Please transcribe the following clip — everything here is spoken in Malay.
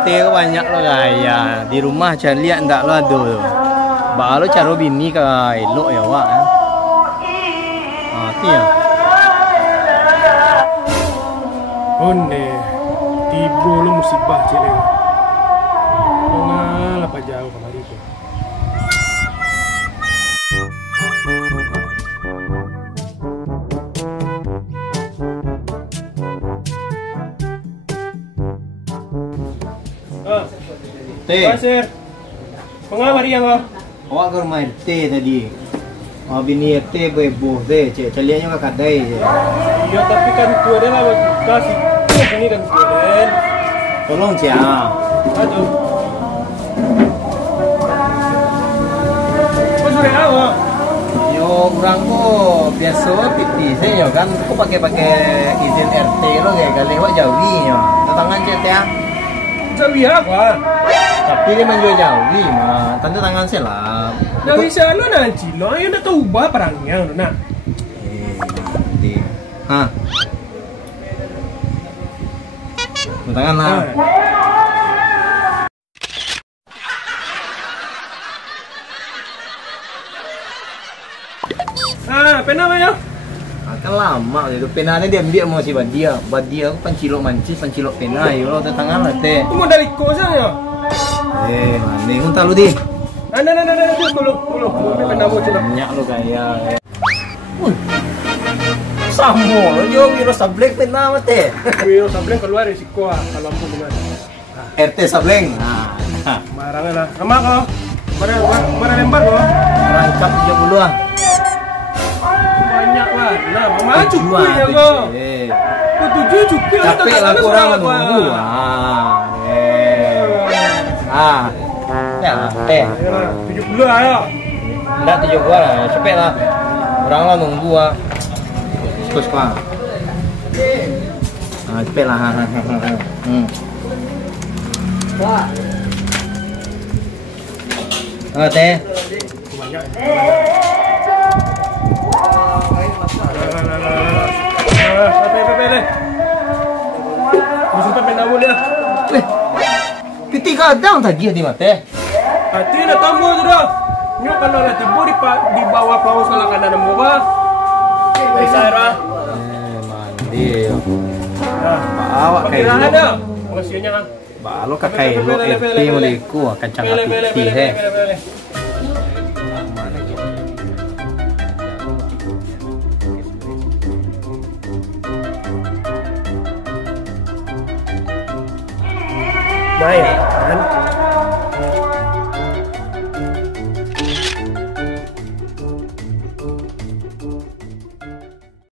RT ko banyak lo gaya. Di rumah cari lihat ndak lo ada. Baru caro bini ke elok ya wak. Ah, tiya. Onde, tiba lu musibah cile. Mengal apa jauh kemari tu. Pasir. Mengapa dia kau? Awak ke rumah RT tadi. Bini RT beboh deh, celiannya ke kadai je. Ya tapi kan tu adalah kasih. Ini kan sekalian. Tolong cia. Aduh. Kau sudah awak? Yo orang ko biasa piti saya kan aku pakai izin RT lo kayak lewat Jawi nya. Tangan cek ya. Jawi apa? Tapi dia menjual Jawi mah. Tanda tangan saya lah. Jawi sana nanti lo yang dah tahu bah perangnya lo nak. Di. Ha. Tangan lah. Pena apa ya? Kan lama itu penanya dia ambil mau si Badia aku pancilok mancis pancilok pena yo lo tangan lah teh Itu modal ikut saja. Mana unta lu di Ada tolong pena mau cina banyak lo gaya samo lo yo wiro sableng pena mate wiro sableng keluar risiko kalau lampu dengan RT sableng barangnya lah sama kau mana lembar kau rangkap 30 ah banyak lah nah mama cukup ya kau tujuh cukup capek lah kurang menunggu ya 70 ayo enggak 70 lah capek lah kurang lah nunggu terus pak capek lah teh banyak Musuh pena boleh. Ketika kadang tadi di mate. Hati dah tambah tu dah. Nyok kalau lah tiba di bawah perahu salah kanan dan bawah. Bisa dah. Mandi. Awak kayak ada. Maksudnya kan. Balo kakai lo RT meliku kacang putih he. Nah ya kan